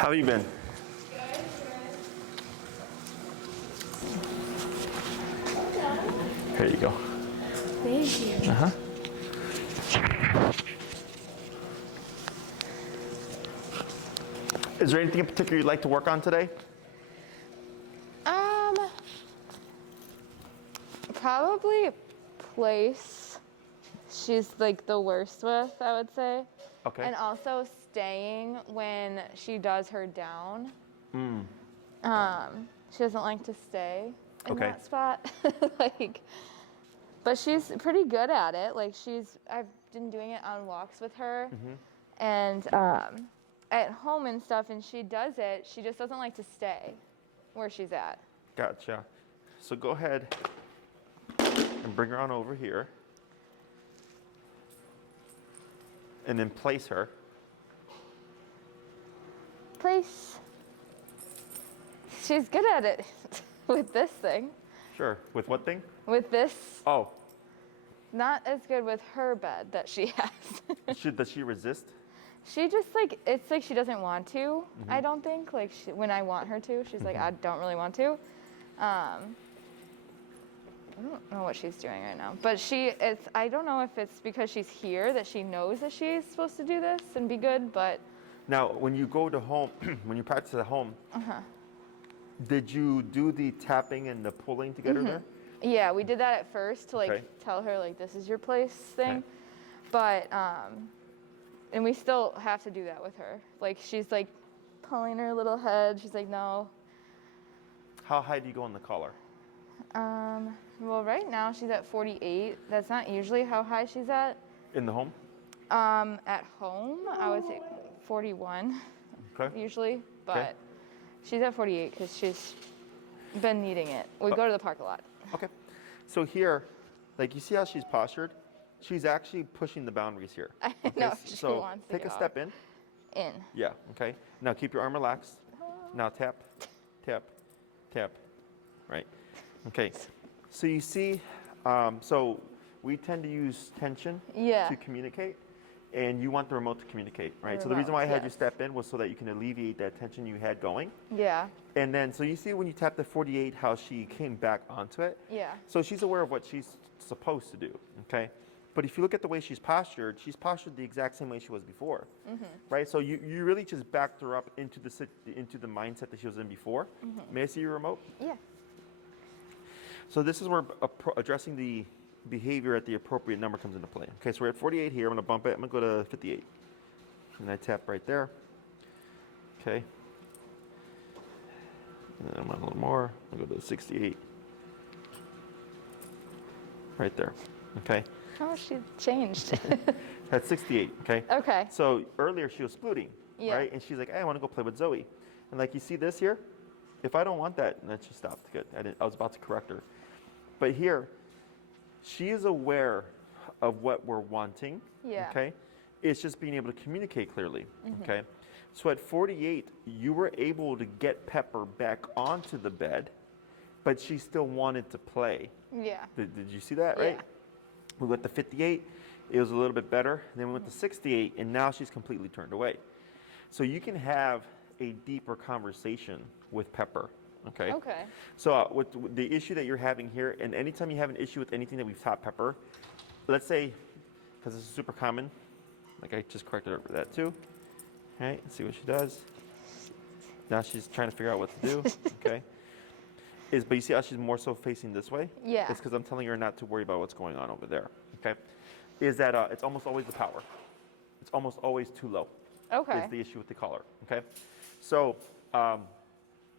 How have you been? Here you go. Thank you. Is there anything in particular you'd like to work on today? Probably place. She's like the worst with, I would say. Okay. And also staying when she does her down. She doesn't like to stay in that spot. But she's pretty good at it. I've been doing it on walks with her and at home and stuff, and she does it. She just doesn't like to stay where she's at. Gotcha. So go ahead and bring her on over here. And then place her. Place. She's good at it with this thing. Sure. With what thing? With this. Oh. Not as good with her bed that she has. Does she resist? She just it's like she doesn't want to, I don't think. When I want her to, she's like, I don't really want to. I don't know what she's doing right now. But I don't know if it's because she's here that she knows that she's supposed to do this and be good, but. Now, when you go to home, when you practice at home, did you do the tapping and the pulling to get her there? Yeah, we did that at first to tell her this is your place thing. Okay. But, and we still have to do that with her. She's pulling her little head. She's like, no. How high do you go on the collar? Well, right now she's at 48. That's not usually how high she's at. In the home? At home, I would say 41 usually, but she's at 48 because she's been needing it. We go to the park a lot. Okay. So here, you see how she's postured? She's actually pushing the boundaries here. I know, she wants to take a step in. In. Yeah, okay. Now keep your arm relaxed. Now tap, tap, tap. Right. Okay. So you see, so we tend to use tension to communicate, and you want the remote to communicate, right? So the reason why I had you step in was so that you can alleviate that tension you had going. Yeah. And then, so you see when you tap the 48, how she came back onto it. Yeah. So she's aware of what she's supposed to do, okay? But if you look at the way she's postured the exact same way she was before, right? So you really just backed her up into the mindset that she was in before. May I see your remote? Yeah. So this is where addressing the behavior at the appropriate number comes into play. Okay, so we're at 48 here. I'm going to bump it. I'm going to go to 58. And I tap right there. Okay. And then I'm on a little more. I'll go to 68. Right there. Okay. Oh, she changed. That's 68. Okay. Okay. So earlier she was splooting, right? And she's like, hey, I want to go play with Zoe. And you see this here? If I don't want that, then she stopped. Good. I was about to correct her. But here, she is aware of what we're wanting. Yeah. Okay. It's just being able to communicate clearly. Okay. So at 48, you were able to get Pepper back onto the bed, but she still wanted to play. Yeah. Did you see that, right? Yeah. We went to 58, it was a little bit better. Then we went to 68, and now she's completely turned away. So you can have a deeper conversation with Pepper, okay? Okay. So with the issue that you're having here, and anytime you have an issue with anything that we've taught Pepper, let's say, because this is super common, I just corrected her for that too. All right, let's see what she does. Now she's trying to figure out what to do, okay? But you see how she's more so facing this way? Yeah. It's because I'm telling her not to worry about what's going on over there, okay? Is that it's almost always the power. It's almost always too low. Okay. Is the issue with the collar, okay? So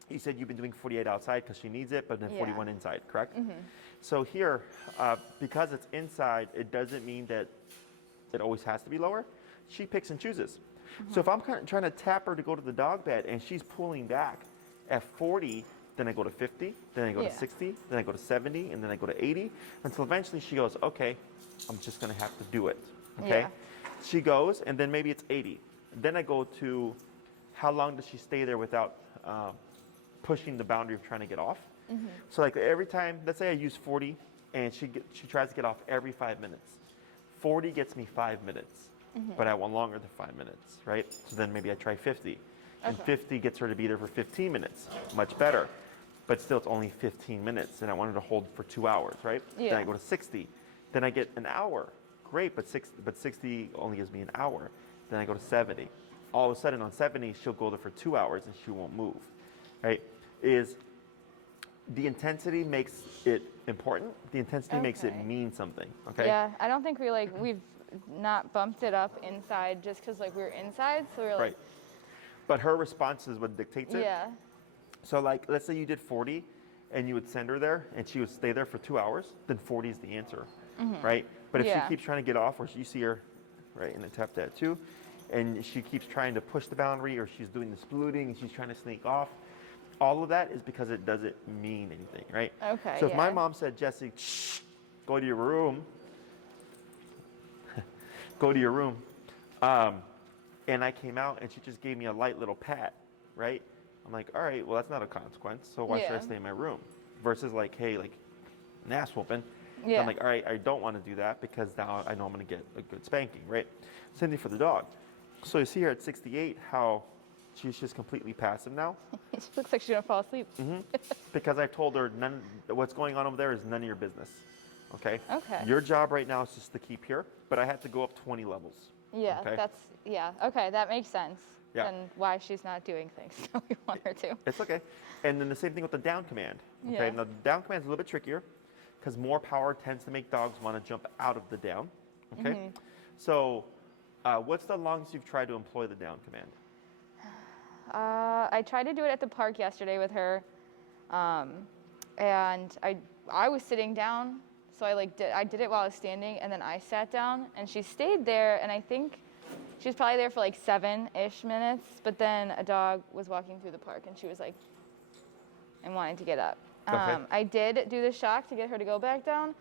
you said you've been doing 48 outside because she needs it, but then 41 inside, correct? So here, because it's inside, it doesn't mean that it always has to be lower. She picks and chooses. So if I'm kind of trying to tap her to go to the dog bed and she's pulling back at 40, then I go to 50, then I go to 60, then I go to 70, and then I go to 80, until eventually she goes, okay, I'm just gonna have to do it, okay? She goes, and then maybe it's 80. Then I go to how long does she stay there without pushing the boundary of trying to get off. So every time, let's say I use 40, and she tries to get off every 5 minutes. 40 gets me 5 minutes, but I want longer than 5 minutes, right? So then maybe I try 50. And 50 gets her to be there for 15 minutes. Much better. But still, it's only 15 minutes, and I wanted to hold for 2 hours, right? Yeah. Then I go to 60. Then I get an hour. Great, but 60 only gives me an hour. Then I go to 70. All of a sudden, on 70, she'll go there for 2 hours, and she won't move, right? Is the intensity makes it important. The intensity makes it mean something, okay? Yeah, I don't think we've not bumped it up inside just because like we're inside, so we're like. Right. But her response is what dictates it. Yeah. So like, let's say you did 40 and you would send her there and she would stay there for 2 hours, then 40 is the answer, right? But if she keeps trying to get off, or you see her, right, and then tap that too, and she keeps trying to push the boundary, or she's doing the splooting and she's trying to sneak off, all of that is because it doesn't mean anything, right? Okay, So if my mom said, Jesse, shh, go to your room, go to your room, and I came out and she just gave me a light little pat, right? I'm like, all right, well, that's not a consequence, so why should I stay in my room? Versus like, hey, like, an ass whooping. Yeah. I'm like, all right, I don't want to do that because now I know I'm going to get a good spanking, right? Same thing for the dog. So you see her at 68, how she's just completely passive now. She looks like she's going to fall asleep. Because I told her what's going on over there is none of your business, okay? Okay. Your job right now is just to keep here, but I had to go up 20 levels. Yeah, okay? Okay, that makes sense. Yeah. And why she's not doing things so we want her to. It's okay. And then the same thing with the down command. Okay. Yeah. Now the down command is a little bit trickier because more power tends to make dogs want to jump out of the down. Okay. So, what's the longest you've tried to employ the down command? I tried to do it at the park yesterday with her, and I was sitting down, so I did it while I was standing, and then I sat down, and she stayed there, and I think she was probably there for like 7-ish minutes, but then a dog was walking through the park, and she was like, and wanting to get up. Okay. I did do the shock to get her to go back down,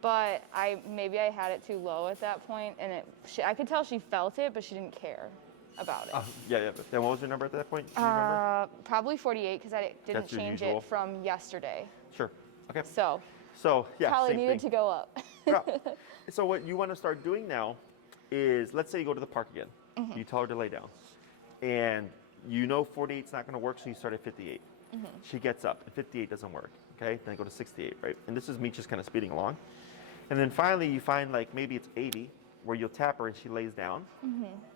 but maybe I had it too low at that point, and I could tell she felt it, but she didn't care about it. Yeah. Then what was your number at that point? Do you remember? Probably 48 because I didn't That's your change usual. it from yesterday. Sure. Okay. So yeah, probably same needed thing. to go up. Yeah. So what you want to start doing now is, let's say you go to the park again. You tell her to lay down. And you know 48 is not going to work, so you start at 58. She gets up, and 58 doesn't work. Okay, then I go to 68, right? And this is me just kind of speeding along. And then finally you find like maybe it's 80, where you'll tap her and she lays down.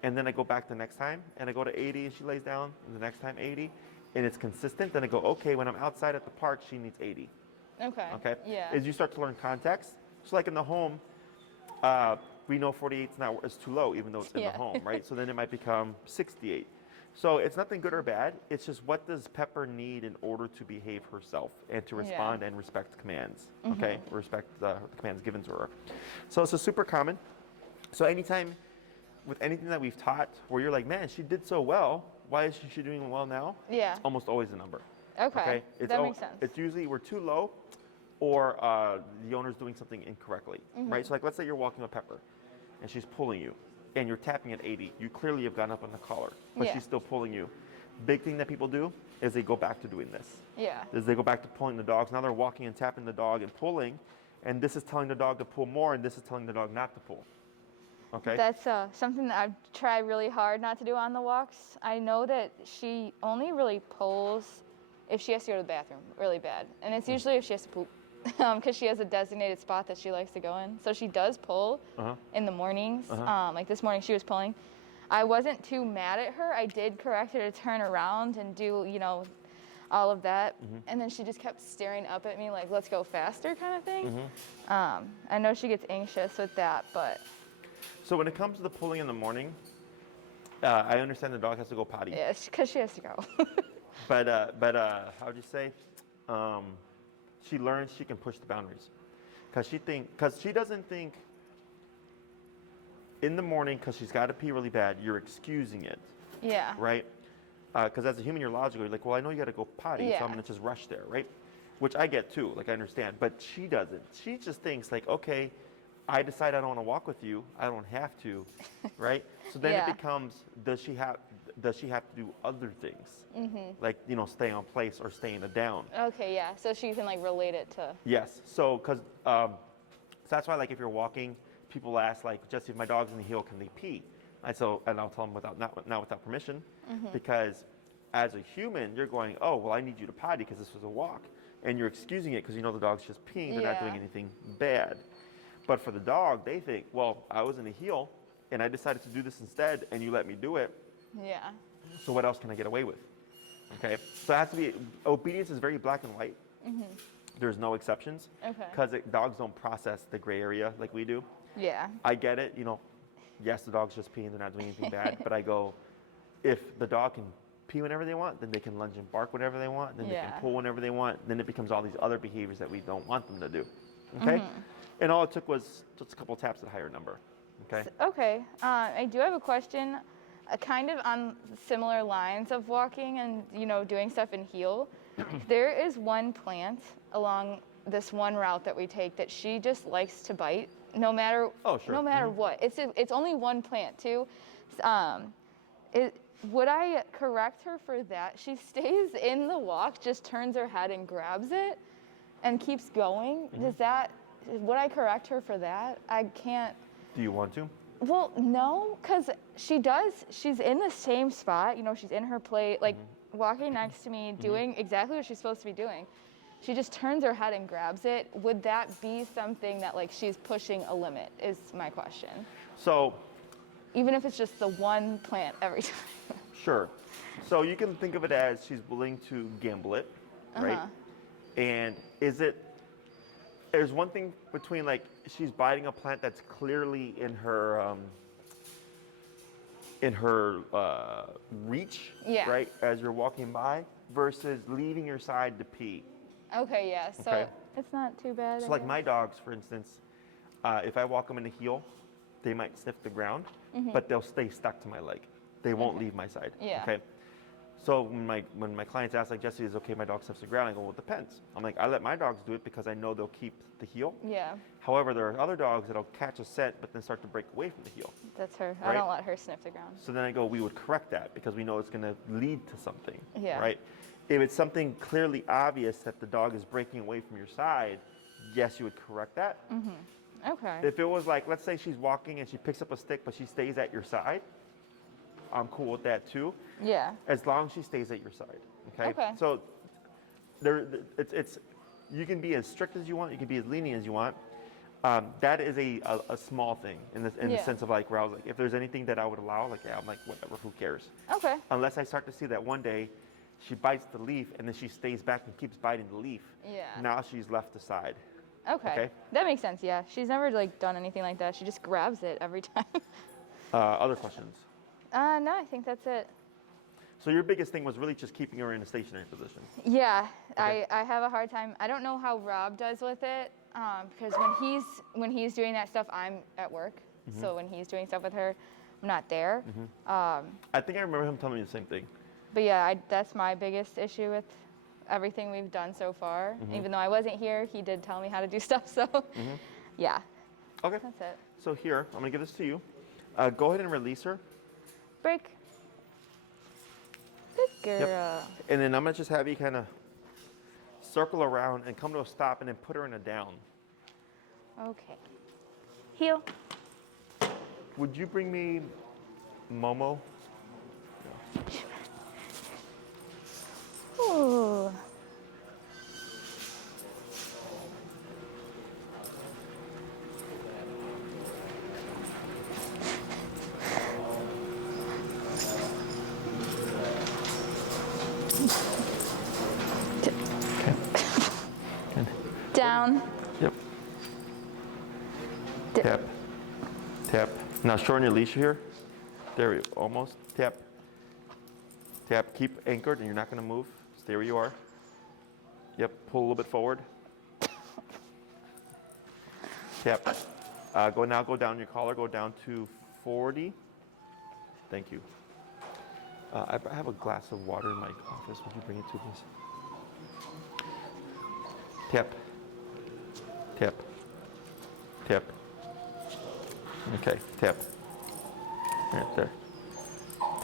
And then I go back the next time, and I go to 80 and she lays down, and the next time 80. And it's consistent. Then I go, okay, when I'm outside at the park, she needs 80. Okay. Okay? Yeah. As you start to learn context, so like in the home, we know 48 is too low, even though it's in the home, right? So then it might become 68. So it's nothing good or bad. It's just, what does Pepper need in order to behave herself and to respond and respect commands, okay? Respect the commands given to her. So it's a super common. So anytime with anything that we've taught where you're like, man, she did so well, why is she doing well now? Yeah. It's almost always a number. Okay. That makes sense. It's usually we're too low, or the owner's doing something incorrectly, right? So like, let's say you're walking with Pepper and she's pulling you and you're tapping at 80. You clearly have gone up on the collar, but she's still pulling you. Big thing that people do is they go back to doing this. Yeah. Is they go back to pulling the dogs. Now they're walking and tapping the dog and pulling, and this is telling the dog to pull more, and this is telling the dog not to pull. Okay? That's something that I've tried really hard not to do on the walks. I know that she only really pulls if she has to go to the bathroom really bad. And it's usually if she has to poop, because she has a designated spot that she likes to go in. So she does pull in the mornings. Like this morning she was pulling. I wasn't too mad at her. I did correct her to turn around and do, all of that. And then she just kept staring up at me like, let's go faster kind of thing. I know she gets anxious with that, but. So when it comes to the pulling in the morning, I understand the dog has to go potty. Yeah, because she has to go. But how would you say? She learns she can push the boundaries, because she doesn't think in the morning, because she's got to pee really bad, you're excusing it. Yeah. Right? Because as a human, you're logical. You're like, well, I know you got to go potty, so I'm going to just rush there, right? Which I get too. Like, I understand. But she doesn't. She just thinks like, okay, I decide I don't want to walk with you. I don't have to, right? So then it becomes, does she have to do other things? Like, stay on place or stay in a down. Okay, yeah. So she can like relate it to. Yes. So, so that's why, like, if you're walking, people ask like, Jesse, if my dog's in the heel, can they pee? And I'll tell them not without permission, because as a human, you're going, oh, well, I need you to potty because this was a walk. And you're excusing it because you know the dog's just peeing. They're not doing anything bad. But for the dog, they think, well, I was in a heel and I decided to do this instead and you let me do it. Yeah. So what else can I get away with? Okay. So it has to be, obedience is very black and white. There's no exceptions. Okay. Because dogs don't process the gray area like we do. Yeah. I get it. You know, yes, the dog's just peeing. They're not doing anything bad. But I go, if the dog can pee whenever they want, then they can lunge and bark whenever they want, then they can pull whenever they want, then it becomes all these other behaviors that we don't want them to do. Okay? And all it took was just a couple taps at a higher number. Okay? Okay. I do have a question, kind of on similar lines of walking and, you know, doing stuff in heel. There is one plant along this one route that we take that she just likes to bite, no matter no matter what. It's only one plant too. Would I correct her for that? She stays in the walk, just turns her head and grabs it and keeps going. Would I correct her for that? I can't. Do you want to? Well, no, because she does. She's in the same spot. You know, she's in her plate, like walking next to me, doing exactly what she's supposed to be doing. She just turns her head and grabs it. Would that be something that, like, she's pushing a limit, is my question. So, even if it's just the one plant every time. Sure. So you can think of it as she's willing to gamble it, right? And there's one thing between, like, she's biting a plant that's clearly in her reach, right, as you're walking by, versus leaving your side to pee. Okay, yeah. So it's not too bad. So like my dogs, for instance, if I walk them in a heel, they might sniff the ground, but they'll stay stuck to my leg. They won't leave my side. Yeah. Okay. So when my clients ask, like, Jesse, is it okay my dog sniffs the ground? I go, well, it depends. I'm like, I let my dogs do it because I know they'll keep the heel. Yeah. However, there are other dogs that'll catch a scent but then start to break away from the heel. That's her. Right? I don't let her sniff the ground. So then I go, we would correct that because we know it's going to lead to something. Yeah. Right? If it's something clearly obvious that the dog is breaking away from your side, yes, you would correct that. Okay. If it was like, let's say she's walking and she picks up a stick but she stays at your side, I'm cool with that too. Yeah. As long as she stays at your side. Okay. Okay. So you can be as strict as you want. You can be as lenient as you want. That is a small thing in the sense of, like, where I was like, if there's anything that I would allow, like, yeah, I'm like, whatever, who cares? Okay. Unless I start to see that one day she bites the leaf and then she stays back and keeps biting the leaf. Yeah. Now she's left aside. Okay. That makes sense. Yeah. She's never, like, done anything like that. She just grabs it every time. Other questions? No, I think that's it. So your biggest thing was really just keeping her in a stationary position. Yeah, Okay. I have a hard time. I don't know how Rob does with it, because when he's doing that stuff, I'm at work. So when he's doing stuff with her, I'm not there. I think I remember him telling me the same thing. But yeah, that's my biggest issue with everything we've done so far. Even though I wasn't here, he did tell me how to do stuff. So yeah. Okay. That's it. So here, I'm gonna give this to you. Go ahead and release her. Break. Good girl. Yep. And then I'm gonna just have you kind of circle around and come to a stop and then put her in a down. Okay. Heel. Would you bring me Momo? Ooh. Down. Yep. Tap. Tap. Now shorten your leash here. There we go. Almost. Tap. Tap. Keep anchored and you're not going to move. Stay where you are. Yep. Pull a little bit forward. Tap. Go down your collar. Go down to 40. Thank you. I have a glass of water in my office. Would you bring it to please? Tap. Tap. Tap. Okay, tap. Right there.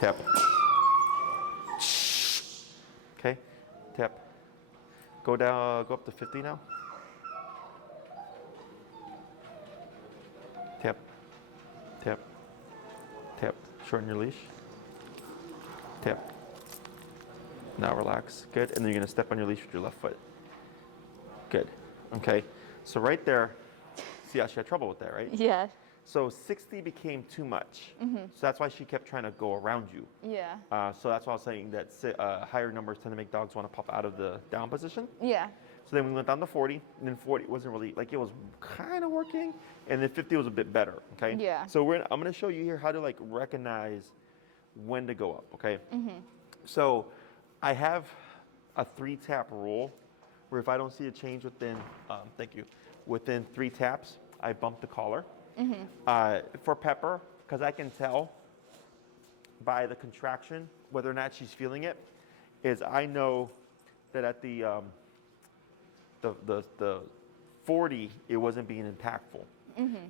Tap. Okay, tap. Go down, go up to 50 now. Tap. Tap. Tap. Shorten your leash. Tap. Now relax. Good. And then you're going to step on your leash with your left foot. Good. Okay. So right there, see how she had trouble with that, right? Yeah. So 60 became too much. So that's why she kept trying to go around you. Yeah. So that's why I was saying that higher numbers tend to make dogs want to pop out of the down position. Yeah. So then we went down to 40, and then 40 wasn't really, like it was kind of working, and then 50 was a bit better, okay? Yeah. So I'm going to show you here how to like recognize when to go up, okay? So I have a 3-tap rule where if I don't see a change within, within 3 taps, I bump the collar. For Pepper, because I can tell by the contraction whether or not she's feeling it, is I know that at the 40, it wasn't being impactful.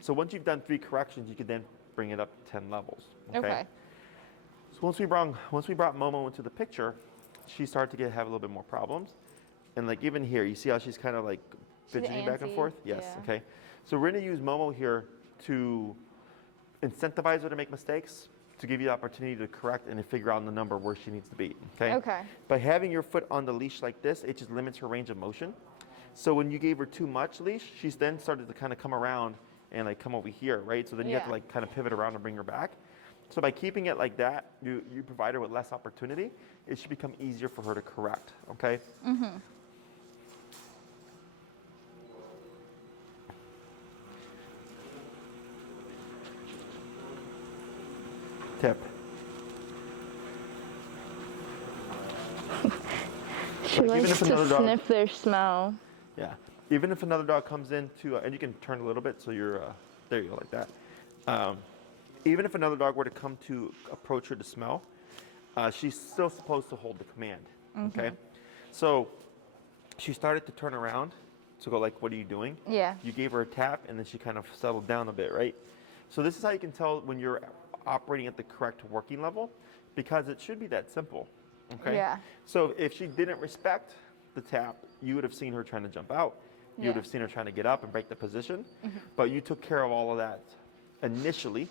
So once you've done 3 corrections, you could then bring it up 10 levels. Okay. So once we brought Momo into the picture, she started to have a little bit more problems, and like even here, you see how she's kind of like fidgeting back and forth. Yes. Yeah. Okay. So we're going to use Momo here to incentivize her to make mistakes, to give you the opportunity to correct and to figure out the number where she needs to be. Okay. Okay. By having your foot on the leash like this, it just limits her range of motion. So when you gave her too much leash, she's then started to kind of come around and like come over here, right? So then you have to like kind of pivot around and bring her back. So by keeping it like that, you provide her with less opportunity. It should become easier for her to correct. Okay. Tip. She Like, likes to sniff their smell. Yeah. Even if another dog comes in to, and you can turn a little bit so you're, there you go, like that. Even if another dog were to come to approach her to smell, she's still supposed to hold the command. Okay. So she started to turn around to go like, what are you doing? Yeah. You gave her a tap and then she kind of settled down a bit, right? So this is how you can tell when you're operating at the correct working level, because it should be that simple. Okay. Yeah. So if she didn't respect the tap, you would have seen her trying to jump out. You would have seen her trying to get up and break the position. But you took care of all of that initially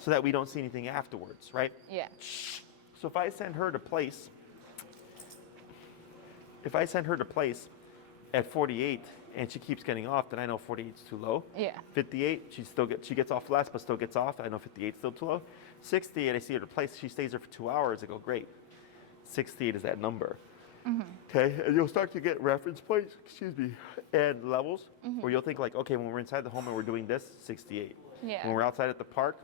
so that we don't see anything afterwards, right? Yeah. So if I send her to place at 48 and she keeps getting off, then I know 48 is too low. Yeah. 58, she gets off less but still gets off. I know 58 is still too low. 68, I see her to place. She stays there for 2 hours. I go, great. 68 is that number. Okay, and you'll start to get reference points, and levels where you'll think like, okay, when we're inside the home and we're doing this, 68. Yeah. When we're outside at the park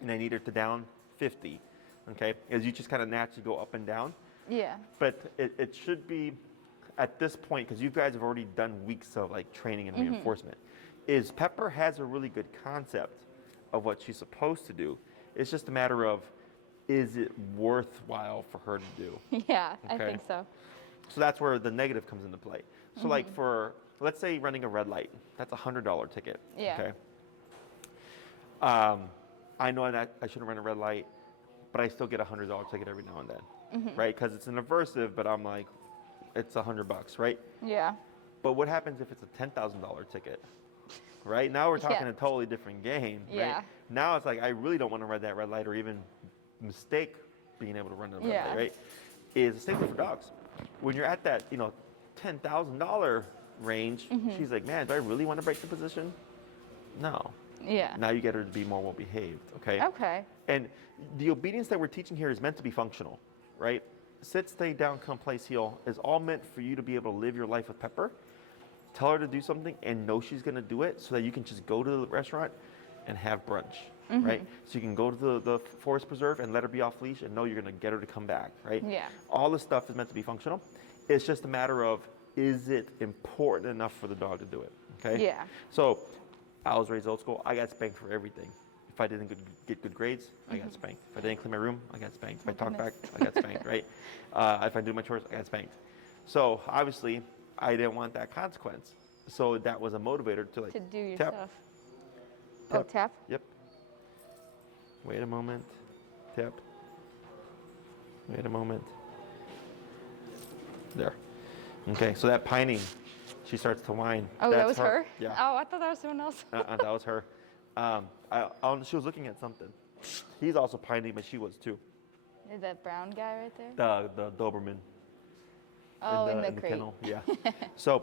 and I need her to down, 50. Okay, as you just kind of naturally go up and down. Yeah. But it should be at this point, because you guys have already done weeks of like training and reinforcement, is Pepper has a really good concept of what she's supposed to do. It's just a matter of, is it worthwhile for her to do? Yeah, Okay. I think so. So that's where the negative comes into play. So like for, let's say running a red light, that's a $100 ticket. Yeah. Okay. I know I shouldn't run a red light, but I still get a $100 ticket every now and then, right? Because it's an aversive, but I'm like, it's $100, right? Yeah. But what happens if it's a $10,000 ticket? Right? Now we're talking a totally different game, right? Yeah. Now it's like, I really don't want to run that red light or even mistake being able to run the red light, right? Is the same thing for dogs. When you're at that, $10,000 range, she's like, man, do I really want to break the position? No. Yeah. Now you get her to be more well behaved, okay? Okay. And the obedience that we're teaching here is meant to be functional, right? Sit, stay down, come, place, heel is all meant for you to be able to live your life with Pepper. Tell her to do something and know she's going to do it so that you can just go to the restaurant and have brunch, right? So you can go to the forest preserve and let her be off leash and know you're going to get her to come back, right? Yeah. All this stuff is meant to be functional. It's just a matter of, is it important enough for the dog to do it, okay? Yeah. So I was raised old school. I got spanked for everything. If I didn't get good grades, I got spanked. If I didn't clean my room, I got spanked. If I talked back, I got spanked, right? If I do my chores, I got spanked. So obviously, I didn't want that consequence. So that was a motivator to like To do your tap. stuff. Oh, tap? Yep. Wait a moment. Tap. Wait a moment. There. Okay, so that pining, she starts to whine. Oh, that was her? Yeah. Oh, I thought that was someone else. That was her. She was looking at something. He's also pining, but she was too. Is that brown guy right there? The Doberman. Oh, in the crate. kennel. Yeah. So,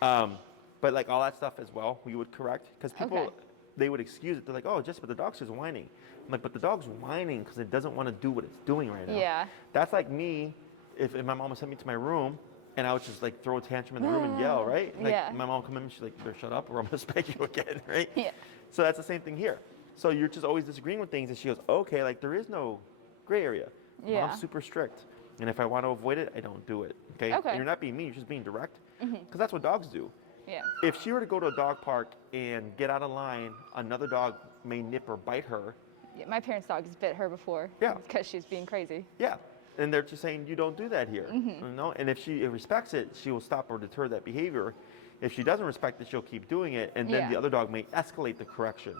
but like all that stuff as well, we would correct because people they would excuse it. They're like, oh, just but the dog's just whining. I'm like, but the dog's whining because it doesn't want to do what it's doing right now. Yeah. That's like me if my mom would send me to my room and I would just like throw a tantrum in the room and yell, right? Like my mom would come in and she's like, better shut up or I'm gonna spank you again, right? Yeah. So that's the same thing here. So you're just always disagreeing with things and she goes, okay, like there is no gray area. Yeah. Mom's super strict. And if I want to avoid it, I don't do it. Okay? Okay. And you're not being mean, you're just being direct. Because that's what dogs do. Yeah. If she were to go to a dog park and get out of line, another dog may nip or bite her. Yeah, my parents' dogs bit her before. Yeah. Because she's being crazy. Yeah. And they're just saying, you don't do that here. You know? And if she respects it, she will stop or deter that behavior. If she doesn't respect it, she'll keep doing it. And then the other dog may escalate the correction.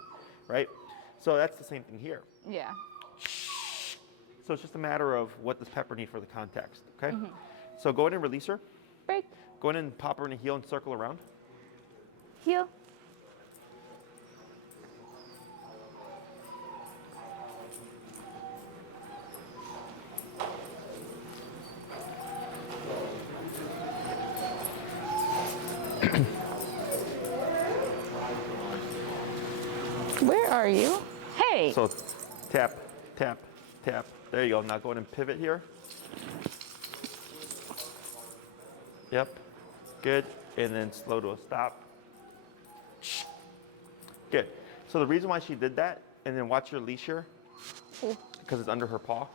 Right? So that's the same thing here. Yeah. So it's just a matter of what does Pepper need for the context. Okay? So go ahead and release her. Break. Go ahead and pop her in a heel and circle around. Heel. Where are you? Hey. So tap, tap, tap. There you go. Now go ahead and pivot here. Yep. Good. And then slow to a stop. Good. So the reason why she did that, and then watch your leash here, because it's under her paw.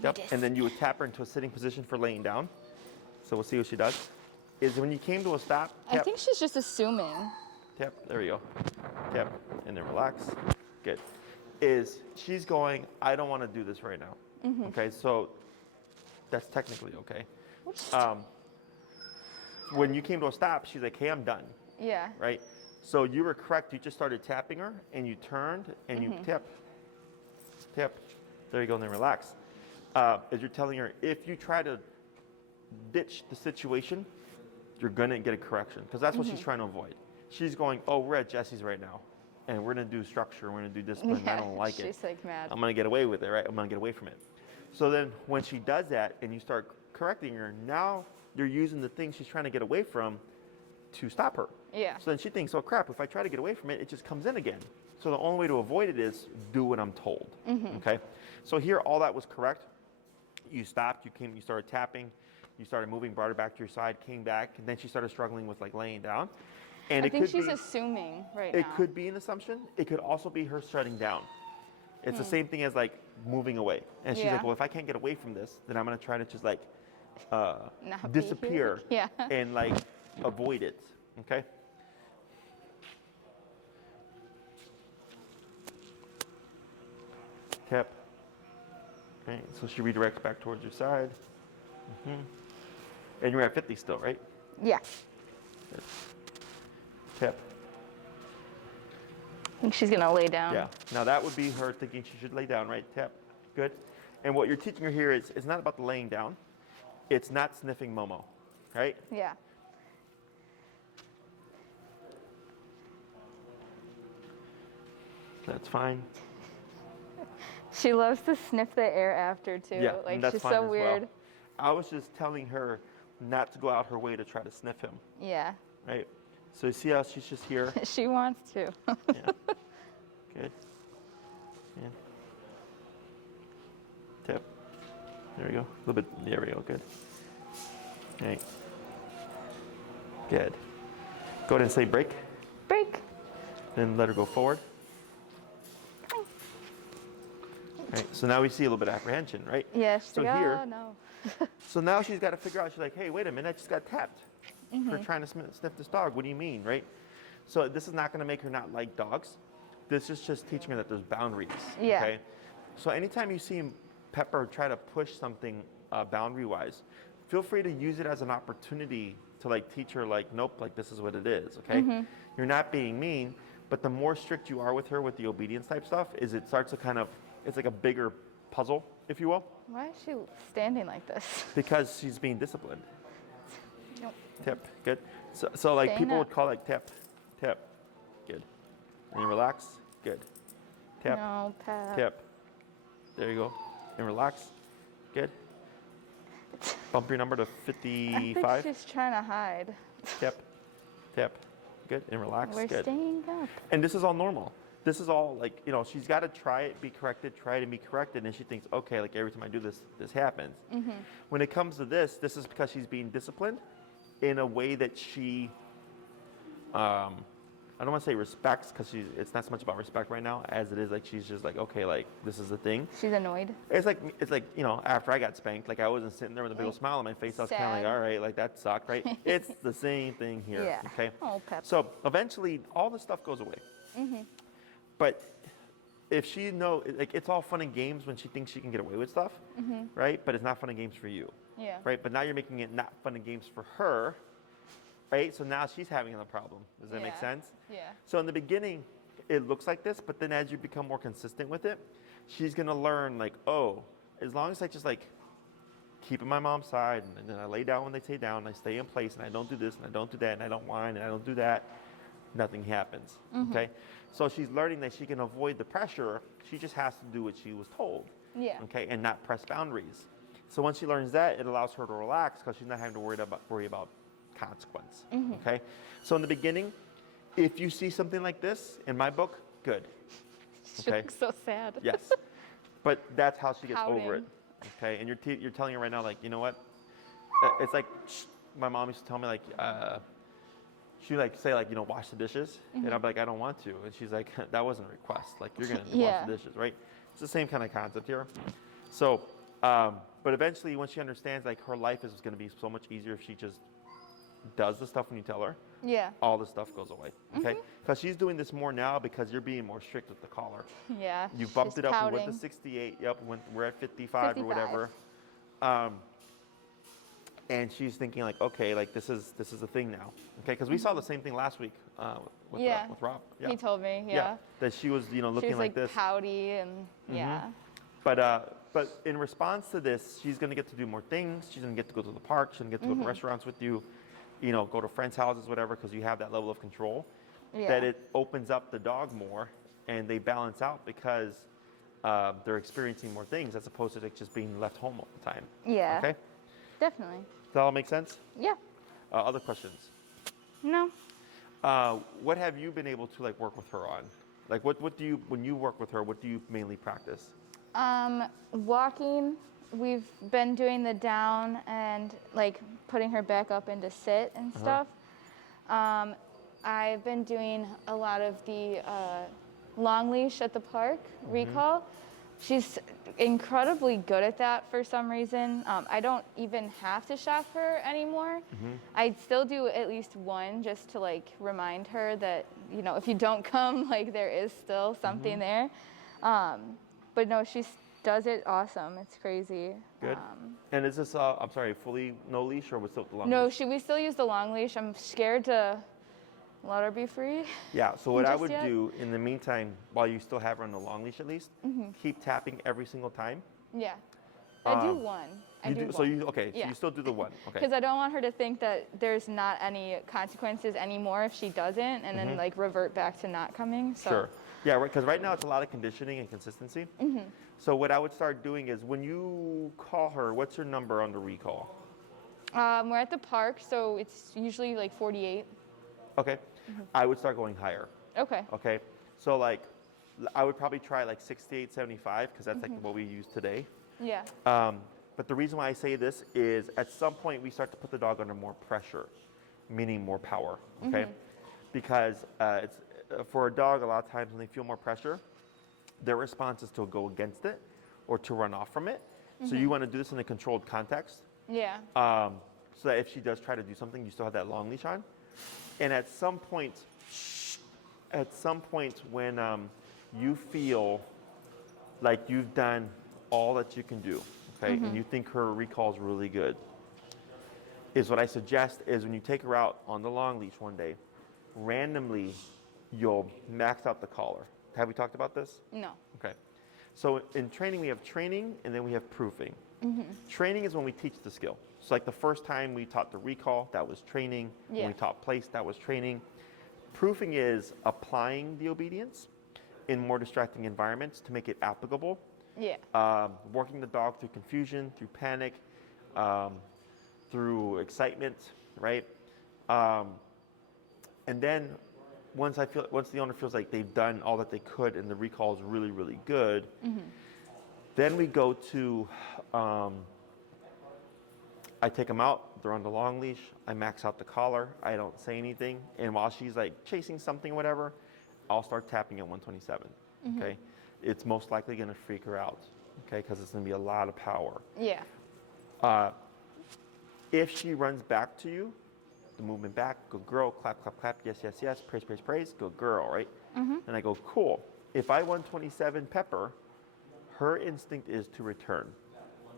Yep. And then you would tap her into a sitting position for laying down. So we'll see what she does. Is when you came to a stop, tap, I think she's just assuming. tap, there we go. Tap, and then relax. Good. Is she's going, I don't want to do this right now. Okay, so that's technically okay. When you came to a stop, she's like, hey, I'm done. Yeah. Right? So you were correct. You just started tapping her, and you turned, and you tap, tap. There you go, and then relax. As you're telling her, if you try to ditch the situation, you're going to get a correction, because that's what she's trying to avoid. She's going, oh, we're at Jesse's right now, and we're going to do structure, we're going to do discipline, I don't like it. She's like mad. I'm going to get away with it, right? I'm going to get away from it. So then when she does that, and you start correcting her, now you're using the thing she's trying to get away from to stop her. Yeah. So then she thinks, oh crap, if I try to get away from it, it just comes in again. So the only way to avoid it is do what I'm told. Okay? So here, all that was correct. You stopped, you came, you started tapping, you started moving, brought her back to your side, came back, and then she started struggling with like laying down. And I think she's assuming right now. It could be an assumption. It could also be her shutting down. It's the same thing as like moving away. And she's like, well, if I can't get away from this, then I'm going to try to just like disappear and like avoid it. Okay? Tap. Okay, so she redirects back towards your side. And you're at 50 still, right? Yeah. Good. Tap. I think she's gonna lay down. Yeah. Now that would be her thinking she should lay down, right? Tap. Good. And what you're teaching her here is it's not about the laying down. It's not sniffing Momo, right? Yeah. That's fine. She loves to sniff the air after too. Yeah, like that's she's fine so as weird. well. I was just telling her not to go out her way to try to sniff him, Yeah. right? So you see how she's just here? She wants to. Yeah. Good. Yeah. Tap. There we go. A little bit. There we go. Good. Okay. Good. Go ahead and say break. Break. Then let her go forward. Right. So now we see a little bit of apprehension, right? Yeah. She's So like, here- oh no. So now she's got to figure out. She's like, hey, wait a minute. I just got tapped for trying to sniff this dog. What do you mean, right? So this is not going to make her not like dogs. This is just teaching her that there's boundaries. Yeah. Okay. So anytime you see Pepper try to push something boundary-wise, feel free to use it as an opportunity to like teach her like, nope, like this is what it is. Okay. You're not being mean, but the more strict you are with her with the obedience type stuff, is it starts to kind of, it's like a bigger puzzle, if you will. Why is she standing like this? Because she's being disciplined. Nope. Tap, good. So like Staying people up. would call like tap, tap, good. And you relax, good. Tap, No, Pat. tap. There you go. And relax, good. Bump your number to I 55. think she's trying to hide. Tip, tip. Good, and relax. We're Good. staying up. And this is all normal. This is all like, you know, she's got to try it, be corrected, try it and be corrected. And she thinks, okay, like every time I do this, this happens. When it comes to this is because she's being disciplined in a way that she, I don't want to say respects, because it's not so much about respect right now as it is like she's just like, okay, like this is the thing. She's annoyed. It's like, you know, after I got spanked, like I wasn't sitting there with a big old smile on my face. I was kind of like, Sad. all right, like that sucked, right? It's the same thing here. Yeah. Okay. Oh, Pep. So eventually, all the stuff goes away. But if she like it's all fun and games when she thinks she can get away with stuff, right? But it's not fun and games for you, Yeah. right? But now you're making it not fun and games for her, right? So now she's having a problem. Does that make Yeah. sense? Yeah. So in the beginning, it looks like this, but then as you become more consistent with it, she's gonna learn like, oh, as long as I just like keep in my mom's side, and then I lay down when they say down, and I stay in place, and I don't do this, and I don't do that, and I don't whine, and I don't do that, nothing happens, okay? So she's learning that she can avoid the pressure. She just has to do what she was told, Yeah. okay, and not press boundaries. So once she learns that, it allows her to relax because she's not having to worry about consequence, okay? So in the beginning, if you see something like this, in my book, good, She okay? looks so sad. Yes, but that's how she gets over it, Pouting. okay? And you're telling her right now, like, you know what? It's like my mom used to tell me, like, she'd like say, like, you know, wash the dishes, and I'd be like, I don't want to, and she's like, that wasn't a request. Like, you're gonna wash the dishes, right? It's the same kind of concept here. So, but eventually, when she understands, like, her life is gonna be so much easier if she just does the stuff when you tell her. Yeah. All the stuff goes away, okay? Because she's doing this more now because you're being more strict with the collar. Yeah. You bumped she's it up. We pouting. went to 68. Yep, we're at 55 or 55. whatever. And she's thinking like, okay, like this is a thing now, okay? Because we saw the same thing last week with Rob. Yeah. He told me, yeah. That she was, you know, She looking was like this. pouty and yeah. But in response to this, she's gonna get to do more things. She's gonna get to go to the park. She's gonna get to go to restaurants with you, you know, go to friends' houses, whatever, because you have that level of control. Yeah. That it opens up the dog more, and they balance out because they're experiencing more things as opposed to like just being left home all the time. Yeah. Okay. Definitely. Does that all make sense? Yeah. Other questions? No. What have you been able to like work with her on? Like what do you, when you work with her, what do you mainly practice? Walking. We've been doing the down and like putting her back up into sit and stuff. I've been doing a lot of the long leash at the park, recall. She's incredibly good at that for some reason. I don't even have to shop her anymore. I still do at least one just to like remind her that, you know, if you don't come, like there is still something there. But no, she does it awesome. It's crazy. Good. And is this, I'm sorry, fully no leash or with still the long No, leash? we still use the long leash. I'm scared to let her be free. Yeah, so what I Just would yet? do in the meantime, while you still have her on the long leash at least, keep tapping every single time. Yeah. I do one. I do So one. so Yeah. you still do the one, okay. Because I don't want her to think that there's not any consequences anymore if she doesn't, and then like revert back to not coming. So. Sure. Yeah, right, because right now it's a lot of conditioning and consistency. So what I would start doing is when you call her, what's your number on the recall? We're at the park, so it's usually like 48. Okay. I would start going higher. Okay. Okay. So like, I would probably try like 68, 75, because that's like what we use today. Yeah. But the reason why I say this is at some point we start to put the dog under more pressure, meaning more power, okay? Because it's, for a dog, a lot of times when they feel more pressure, their response is to go against it or to run off from it. So you want to do this in a controlled context. Yeah. So that if she does try to do something, you still have that long leash on. And at some point when you feel like you've done all that you can do, okay, and you think her recall is really good, is what I suggest is when you take her out on the long leash one day, randomly you'll max out the collar. Have we talked about this? No. Okay. So in training, we have training and then we have proofing. Training is when we teach the skill. So like the first time we taught the recall, that was training. Yeah. When we taught place, that was training. Proofing is applying the obedience in more distracting environments to make it applicable. Yeah. Working the dog through confusion, through panic, through excitement, right? And then once the owner feels like they've done all that they could and the recall is really, really good, then we go to, I take them out, they're on the long leash, I max out the collar, I don't say anything, and while she's like chasing something, whatever, I'll start tapping at 127, okay? It's most likely gonna freak her out, okay? Because it's gonna be a lot of power. Yeah. If she runs back to you, the movement back, good girl, clap, clap, clap, yes, yes, yes, praise, praise, praise, good girl, right? And I go, cool. If I 127 pepper, her instinct is to return.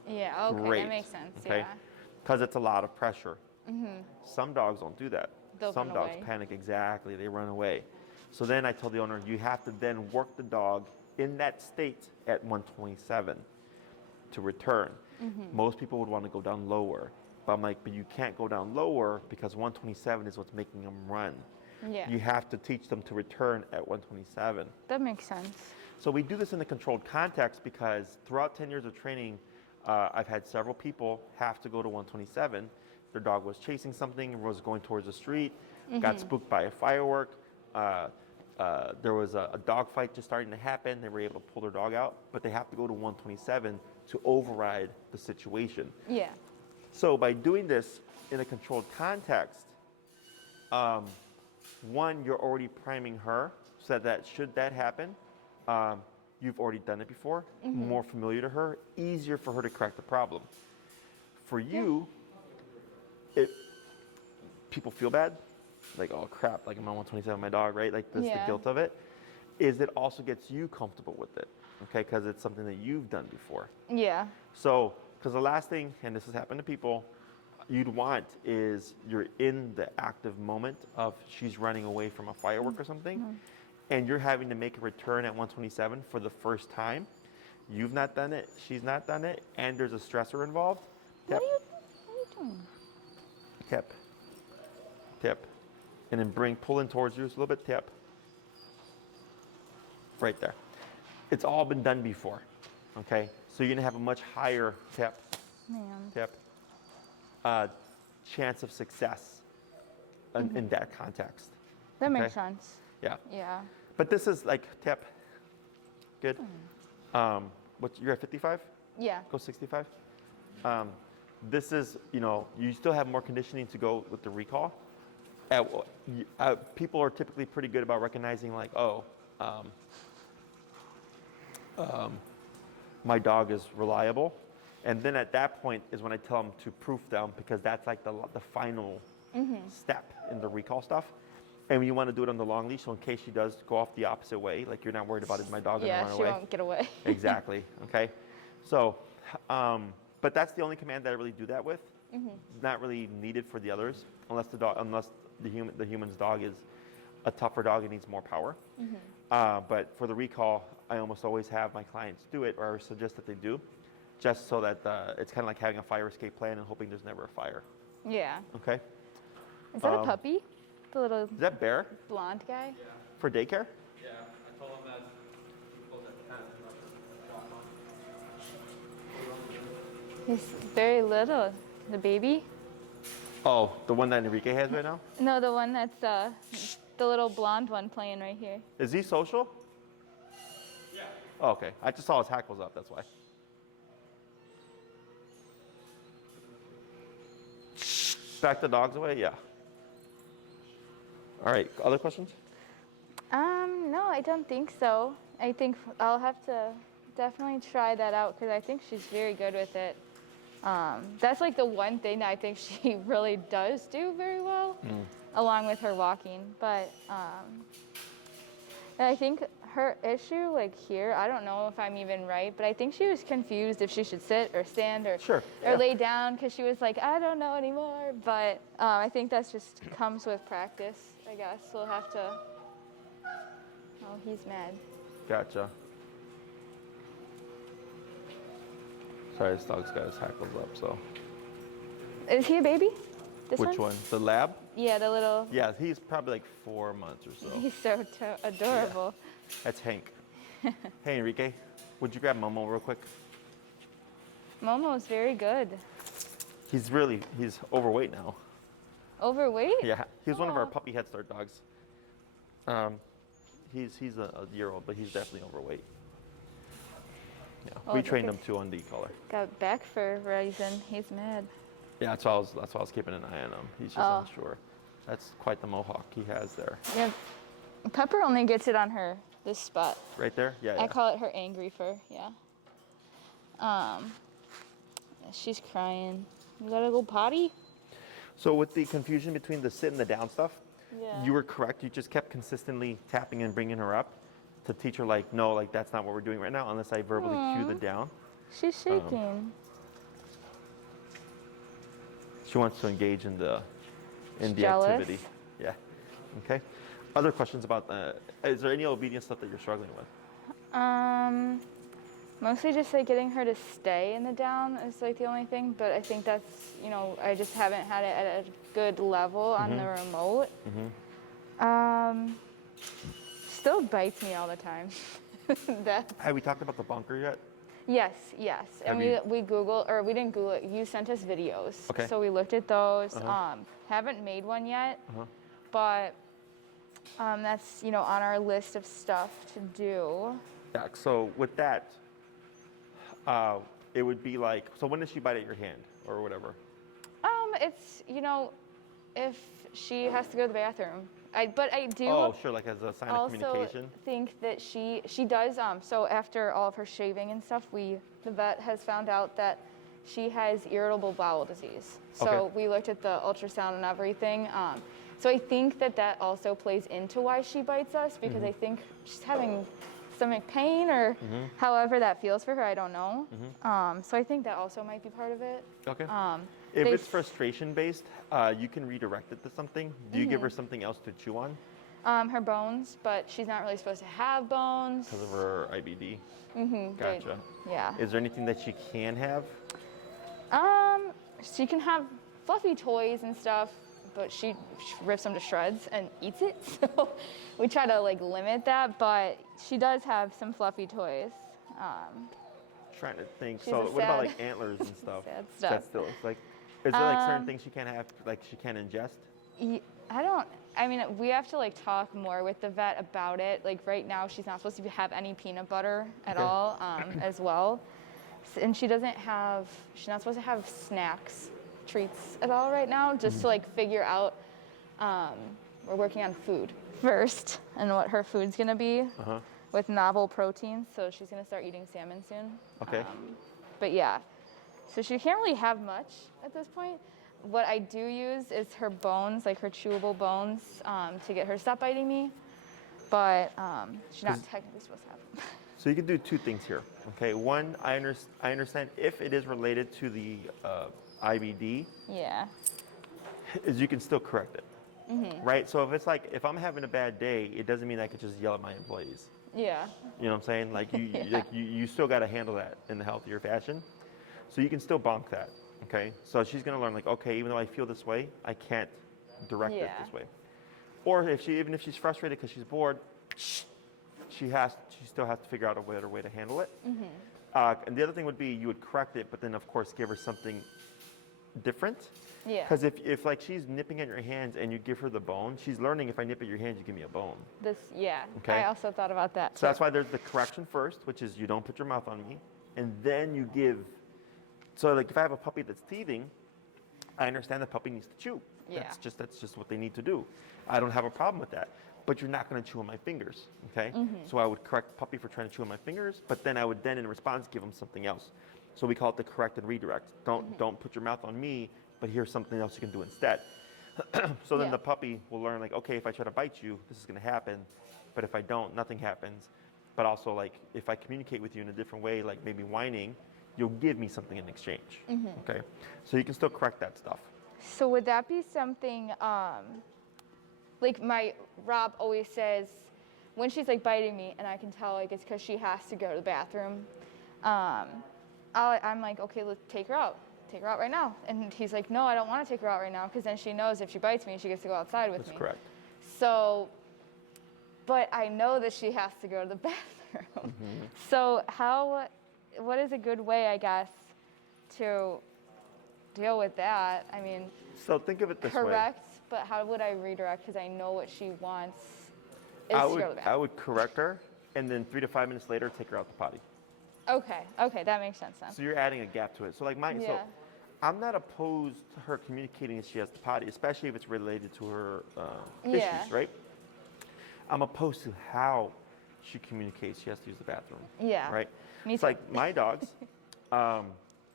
Yeah, okay, Great. that makes sense, Okay? yeah. Because it's a lot of pressure. Some dogs don't do that. They'll Some run dogs away. panic, exactly, they run away. So then I told the owner, you have to then work the dog in that state at 127 to return. Most people would want to go down lower. But I'm like, but you can't go down lower because 127 is what's making them run. Yeah. You have to teach them to return at 127. That makes sense. So we do this in a controlled context because throughout 10 years of training, I've had several people have to go to 127. Their dog was chasing something, was going towards the street, got spooked by a firework. There was a dog fight just starting to happen. They were able to pull their dog out, but they have to go to 127 to override the situation. Yeah. So by doing this in a controlled context, one, you're already priming her so that should that happen, you've already done it before, more familiar to her, easier for her to correct the problem. For you, people feel bad, like, oh crap, like I'm on 127 with my dog, right? Like this, the guilt of it, is it also gets you comfortable with it, okay? Because it's something that you've done before. Yeah. So, because the last thing, and this has happened to people, you'd want is you're in the active moment of she's running away from a firework or something, and you're having to make a return at 127 for the first time. You've not done it, she's not done it, and there's a stressor involved. Tip, What are you doing? tip, tip. And then pull in towards you just a little bit, tip. Right there. It's all been done before, okay? So you're gonna have a much higher tip, chance of success in that context. That makes Okay. sense. Yeah. Yeah. But this is like tip. Good. You're at 55? Yeah. Go 65. This is, you still have more conditioning to go with the recall. People are typically pretty good about recognizing like, my dog is reliable. And then at that point is when I tell them to proof them because that's like the final step in the recall stuff. And you want to do it on the long leash, so in case she does go off the opposite way, like you're not worried about is my dog going to run away? Yeah, she won't get away. Exactly, okay? So, but that's the only command that I really do that with. Not really needed for the others, unless the human's dog is a tougher dog and needs more power. But for the recall, I almost always have my clients do it, or suggest that they do, just so that it's kind of like having a fire escape plan and hoping there's never a fire. Yeah. Okay? Is that a puppy? The little Is that Bear blonde guy? for daycare? Yeah, I told him that he closed at 10. He's very little. The baby? Oh, the one that Enrique has right now? No, the one that's the little blonde one playing right here. Is he social? Yeah. Oh, okay. I just saw his hackles up, that's why. Back the dogs away? Yeah. All right, other questions? No, I don't think so. I think I'll have to definitely try that out because I think she's very good with it. That's like the one thing that I think she really does do very well, along with her walking. But and I think her issue, like here, I don't know if I'm even right, but I think she was confused if she should sit or stand or lay down because she was like, I don't know anymore. But I think that's just comes with practice, I guess. We'll have to. Oh, he's mad. Gotcha. Sorry, this dog's got his hackles up, so. Is he a baby? This Which one? The lab? Yeah, the little. Yeah, he's probably like 4 months or so. He's so adorable. That's Hank. Hey, Enrique, would you grab Momo real quick? Momo's very good. He's overweight now. Overweight? Yeah, he was one of our Aw. puppy Head Start dogs. He's a year-old, but he's definitely overweight. Yeah, Oh, we look trained at- him too on decollar. Got back fur rising. He's mad. Yeah, that's why I was keeping an eye on him. He's just Oh. unsure. That's quite the mohawk he has there. Yeah. Pepper only gets it on this spot. Right there? Yeah, I yeah. call it her angry fur, yeah. She's crying. You gotta go potty? So with the confusion between the sit and the down stuff, Yeah. you were correct. You just kept consistently tapping and bringing her up to teach her, like, no, like, that's not what we're doing right now unless I verbally cue the down. She's shaking. She wants to engage in the Jealous? activity. Yeah. Okay. Other questions about is there any obedience stuff that you're struggling with? Mostly just like getting her to stay in the down is like the only thing, but I think that's, I just haven't had it at a good level on the remote. Still bites me all the time. That's, Have we talked about the bunker yet? yes. And Have we Googled, or we didn't Google it, you sent us videos. Okay. So we looked at those. Haven't made one yet, but that's, on our list of stuff to do. Yeah. So with that, it would be like, so when does she bite at your hand or whatever? It's, if she has to go to the bathroom. But I do Oh, sure, like as a sign of also communication. think that she does, so after all of her shaving and stuff, the vet has found out that she has irritable bowel disease. So Okay. we looked at the ultrasound and everything. So I think that also plays into why she bites us, because I think she's having stomach pain or however that feels for her, I don't know. So I think that also might be part of it. Okay. If they it's s- frustration based, you can redirect it to something. Do you give her something else to chew on Her bones, but she's not really supposed to have bones. because of her IBD? They- Gotcha. yeah. Is there anything that she can have? She can have fluffy toys and stuff, but she rips them to shreds and eats it. So we try to like limit that, but she does have some fluffy toys. Trying to think. She's So a what about sad- like antlers and stuff? sad stuff. That's still like. Is there like certain things she can't have, like she can't ingest? I mean, we have to like talk more with the vet about it. Like right now, she's not supposed to have any peanut butter at Okay. all, as well. And she's not supposed to have snacks, treats at all right now, just to like figure out, we're working on food first and what her food's gonna be with novel proteins. So she's gonna start eating salmon soon. Okay. But yeah, so she can't really have much at this point. What I do use is her bones, like her chewable bones, to get her to stop biting me. But she's not technically supposed to have them. So you can do two things here. Okay. One, I understand if it is related to the IBD, Yeah. is you can still correct it. Right. So if it's like if I'm having a bad day, it doesn't mean I could just yell at my employees. Yeah. You know what I'm saying? Like you still got to handle that in a healthier fashion. So you can still bonk that. Okay. So she's gonna learn like, okay, even though I feel this way, I can't direct it Yeah. this way. Or even if she's frustrated because she's bored, she still has to figure out a better way to handle it. And the other thing would be you would correct it, but then of course give her something different. Yeah. Because if like she's nipping at your hands and you give her the bone, she's learning if I nip at your hands, you give me a bone. Yeah. Okay. I also thought about that. So that's why there's the correction first, which is you don't put your mouth on me, and then you give. So like if I have a puppy that's teething, I understand the puppy needs to chew. Yeah. That's just what they need to do. I don't have a problem with that. But you're not going to chew on my fingers, okay? So I would correct the puppy for trying to chew on my fingers, but then I would in response give them something else. So we call it the correct and redirect. Don't put your mouth on me, but here's something else you can do instead. So then Yeah. the puppy will learn like, okay, if I try to bite you, this is going to happen, but if I don't, nothing happens. But also like if I communicate with you in a different way, like maybe whining, you'll give me something in exchange. Okay, so you can still correct that stuff. So would that be something, like Rob always says, when she's like biting me and I can tell like it's because she has to go to the bathroom, I'm like, okay, let's take her out right now. And he's like, no, I don't want to take her out right now because then she knows if she bites me, she gets to go outside with me. That's correct. So, but I know that she has to go to the bathroom. So what is a good way, I guess, to deal with that. I mean, So think of it this way. correct, but how would I redirect? Because I know what she wants is I to would, go to the I bathroom. would correct her, and then 3 to 5 minutes later, take her out the potty. Okay, that makes sense then. So you're adding a gap to it. So like so Yeah. I'm not opposed to her communicating that she has the potty, especially if it's related to her Yeah. issues, right? I'm opposed to how she communicates she has to use the bathroom. Yeah. Right? Me It's too. like my dogs,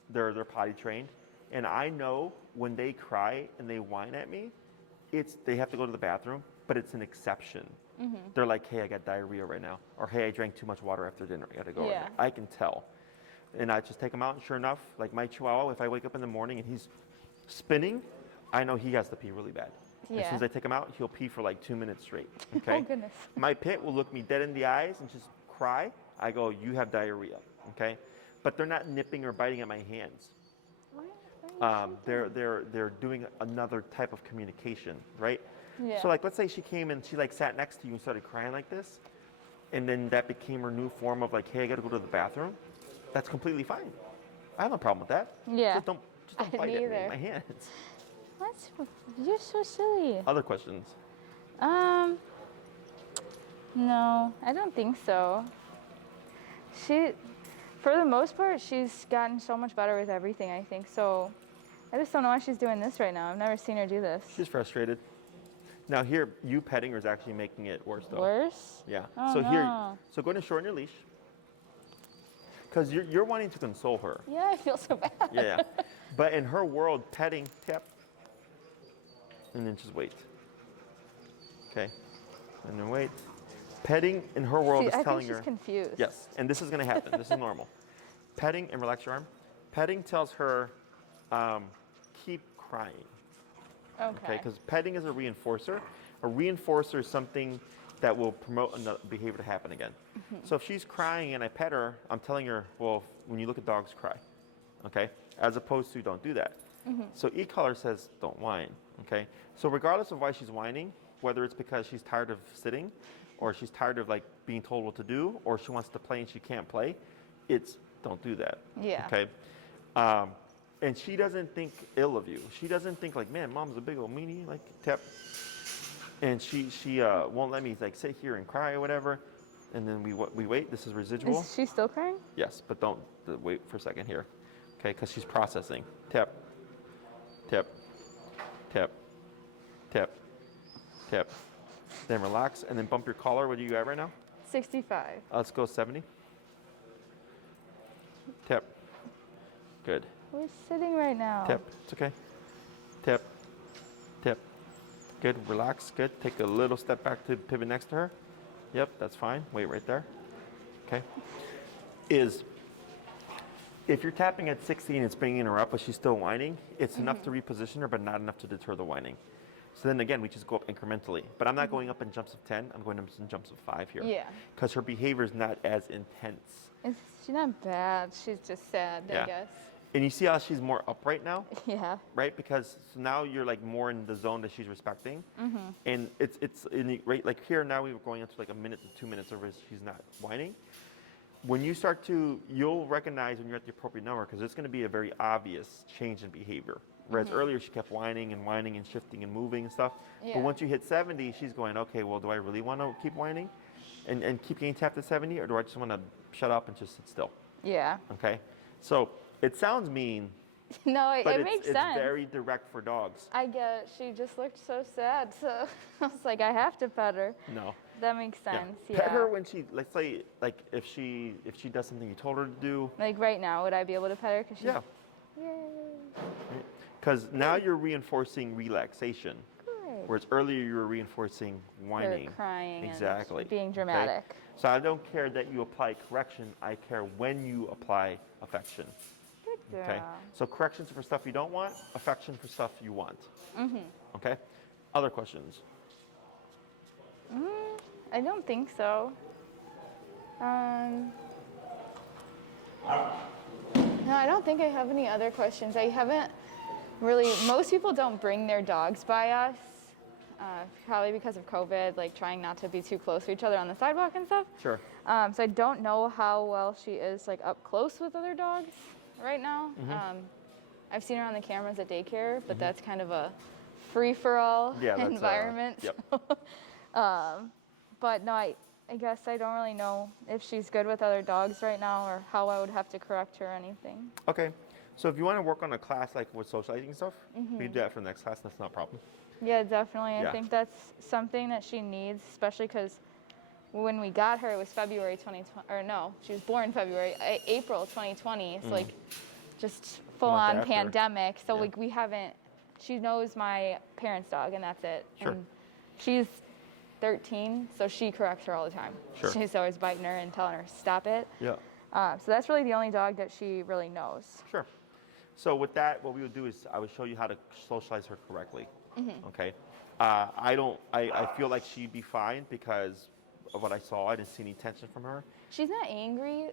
they're potty trained, and I know when they cry and they whine at me, they have to go to the bathroom, but it's an exception. Mm-hmm. They're like, hey, I got diarrhea right now, or hey, I drank too much water after dinner, I gotta go right Yeah. now. I can tell. And I just take him out, and sure enough, like my Chihuahua, if I wake up in the morning and he's spinning, I know he has to pee really bad. As Yeah. soon as I take him out, he'll pee for like 2 minutes straight. Okay. Oh, goodness. My pit will look me dead in the eyes and just cry. I go, you have diarrhea. Okay. But they're not nipping or biting at my hands. They're doing another type of communication, right? Yeah. So like, let's say she came and she like sat next to you and started crying like this, and then that became her new form of like, hey, I got to go to the bathroom. That's completely fine. I have no problem with that. Yeah. Just don't I bite at me neither. in my hands. You're so silly. Other questions? No, I don't think so. For the most part, she's gotten so much better with everything, I think. So I just don't know why she's doing this right now. I've never seen her do this. She's frustrated. Now here, you petting her is actually making it worse though. Worse? Yeah. Oh, So here, no. so go ahead and shorten your leash. Because you're wanting to console her. Yeah, I feel so bad. Yeah. But in her world, petting, tap, and then just wait. Okay. And then wait. Petting in her world See, is I telling think she's her. confused. Yes, and this is going to happen. This is normal. Petting and relax your arm. Petting tells her, keep crying. Okay. Because petting is a reinforcer. A reinforcer is something that will promote another behavior to happen again. Mm-hmm. So if she's crying and I pet her, I'm telling her, well, when you look at dogs, cry. Okay? As opposed to don't do that. Mm-hmm. So e-collar says don't whine. Okay? So regardless of why she's whining, whether it's because she's tired of sitting, or she's tired of like being told what to do, or she wants to play and she can't play, it's don't do that. Yeah. Okay? And she doesn't think ill of you. She doesn't think like, man, mom's a big old meanie, like tap. And she won't let me like sit here and cry or whatever. And then we wait. This is residual. Is she still crying? Yes, but don't wait for a second here, okay? Because she's processing. Tap, tap, tap, tap, tap. Then relax, and then bump your collar. What do you at right now? 65. Let's go 70. Tap. Good. We're sitting right now. Tap. It's okay. Tap. Tap. Good. Relax. Good. Take a little step back to pivot next to her. Yep, that's fine. Wait right there. Okay. If you're tapping at 60 and it's bringing her up, but she's still whining, it's enough to reposition her, but not enough to deter the whining. So then again, we just go up incrementally. But I'm not going up in jumps of 10. I'm going up in jumps of 5 here. Yeah. Because her behavior is not as intense. She's not bad. She's just sad, Yeah. I guess. And you see how she's more upright now? Yeah. Right? Because so now you're like more in the zone that she's respecting. And it's in the, right, like here now we were going into like a minute to 2 minutes of she's not whining. When you start to, you'll recognize when you're at the appropriate number because it's going to be a very obvious change in behavior. Whereas earlier she kept whining and shifting and moving and stuff. Yeah. But once you hit 70, she's going, okay, well, do I really want to keep whining and keep getting tapped at 70, or do I just want to shut up and just sit still? Yeah. Okay? So it sounds mean, No, but it makes it's sense. very direct for dogs. I get it. She just looked so sad, so I was like, I have to pet her. No. That makes sense. Yeah. Pet her when she, let's say, like if she does something you told her to do. Like right now, would I be able to pet her? Cause she's, Yeah. Yay. Because now you're reinforcing relaxation, Good. whereas earlier you were reinforcing whining. Her crying. Exactly. And being Okay? dramatic. So I don't care that you apply correction. I care when you apply affection. Good girl. Okay. So corrections for stuff you don't want, affection for stuff you want. Mm-hmm. Okay. Other questions? I don't think so. No, I don't think I have any other questions. I haven't really, most people don't bring their dogs by us, probably because of COVID, like trying not to be too close to each other on the sidewalk and stuff. Sure. So I don't know how well she is like up close with other dogs right now. I've seen her on the cameras at daycare, but that's kind of a free-for-all Yeah, that's, environment. yep. But no, I guess I don't really know if she's good with other dogs right now or how I would have to correct her or anything. Okay. So if you want to work on a class like with socializing and stuff, we can do that for the next class. That's not a problem. Yeah, definitely. Yeah. I think that's something that she needs, especially because when we got her, it was February 2020, or no, she was born April 2020. So like just full on after. pandemic. So Yeah. like we haven't, she knows my parents' dog and that's it. Sure. And she's 13, so she corrects her all the time. Sure. She's always biting her and telling her, stop it. Yeah. So that's really the only dog that she really knows. Sure. So with that, what we would do is I would show you how to socialize her correctly. Okay. I feel like she'd be fine because of what I saw. I didn't see any tension from her. She's not angry.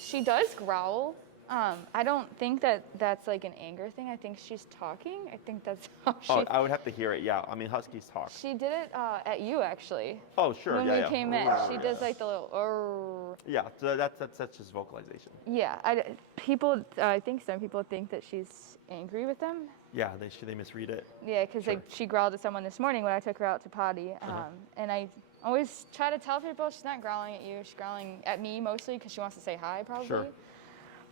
She does growl. I don't think that that's like an anger thing. I think she's talking. I think that's how she. Oh, I would have to hear it. Yeah. I mean, huskies talk. She did it at you actually. Oh, sure. When yeah, we came in, she does like the little. Yeah. So that's just vocalization. Yeah, I think some people think that she's angry with them. Yeah. They misread it. Yeah, because Sure. like she growled at someone this morning when I took her out to potty, and I always try to tell people she's not growling at you. She's growling at me mostly because she wants to say hi, probably. Sure.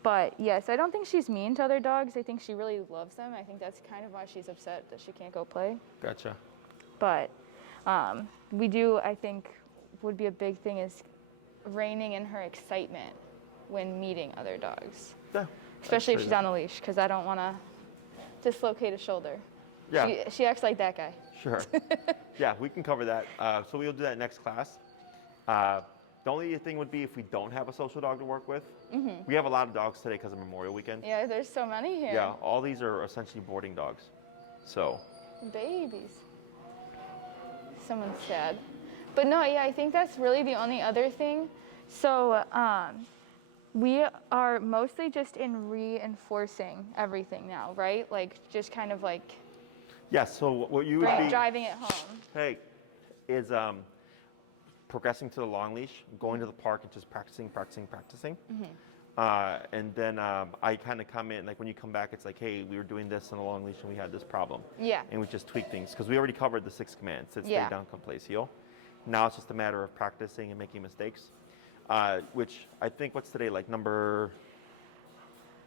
But yes, I don't think she's mean to other dogs. I think she really loves them. I think that's kind of why she's upset that she can't go play. Gotcha. But we do, I think, would be a big thing is reining in her excitement when meeting other dogs. Yeah. Especially if I'd say she's that. on a leash, because I don't want to dislocate a shoulder. Yeah. She acts like that guy. Sure. Yeah, we can cover that. So we'll do that next class. The only thing would be if we don't have a social dog to work with. We have a lot of dogs today because of Memorial Weekend. Yeah, there's so many here. Yeah, all these are essentially boarding dogs. So, Babies. Someone's sad. But no, yeah, I think that's really the only other thing. So we are mostly just in reinforcing everything now, right? Like just kind of like yeah, so what you would be, driving it home. hey, is progressing to the long leash, going to the park and just practicing. And then I kind of come in, like when you come back, it's like, hey, we were doing this on a long leash and we had this problem. Yeah. And we just tweak things because we already covered the 6 commands: sit, stay Yeah. down, come, place, heel. Now it's just a matter of practicing and making mistakes, which I think what's today, like number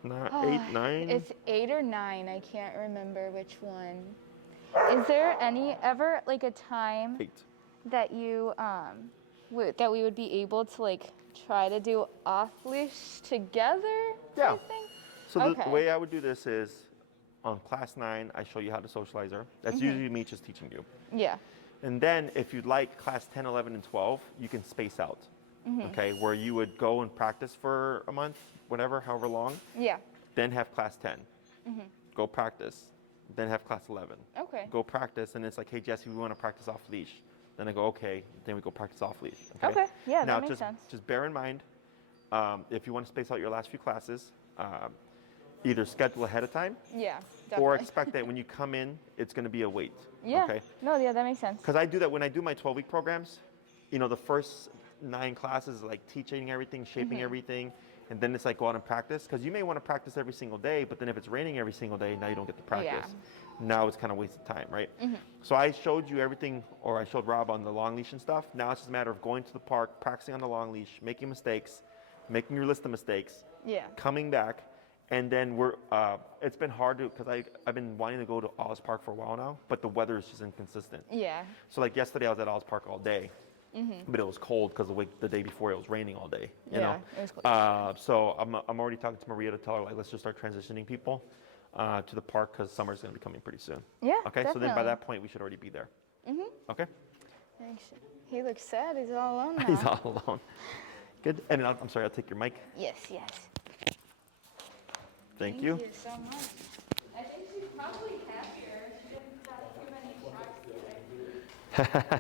8, 9? It's 8 or 9. I can't remember which one. Is there ever like a time 8. that you that we would be able to like try to do off leash together? Yeah. type thing? So the Okay. way I would do this is on class 9, I show you how to socialize her. That's usually me just teaching you. Yeah. And then if you'd like class 10, 11, and 12, you can space out, okay, where you would go and practice for a month, whatever, however long, Yeah. then have class 10. Go practice, then have class 11. Okay. Go practice, and it's like, hey, Jesse, we want to practice off leash. Then I go, okay, then we go practice off leash. Okay. Yeah, Now, that makes sense. just bear in mind, if you want to space out your last few classes, either schedule ahead of time Yeah. or Definitely. expect that when you come in, it's going to be a wait. Yeah. Okay? No, yeah, that makes sense. Because I do that when I do my 12-week programs. You know, the first 9 classes is like teaching everything, shaping everything, and then it's like go out and practice. Because you may want to practice every single day, but then if it's raining every single day, now you don't get to practice. Now it's kind of wasted time, right? So I showed you everything, or I showed Rob on the long leash and stuff. Now it's just a matter of going to the park, practicing on the long leash, making mistakes, making your list of mistakes, Yeah. coming back, and then it's been hard to, because I've been wanting to go to Oz Park for a while now, but the weather is just inconsistent. Yeah. So like yesterday I was at Oz Park all day, but it was cold because the day before it was raining all day, you Yeah, know? it was cold. So I'm already talking to Maria to tell her, like, let's just start transitioning people to the park because summer's going to be coming pretty soon. Yeah. Okay, so then by definitely. that point we should already be there. Okay? Thanks. He looks sad. He's all alone now. He's all alone. Good. And I'm sorry, I'll take your mic. Yes. Yes. Thank you. Thank you so much. I think she's probably happier. She didn't have too many shots today.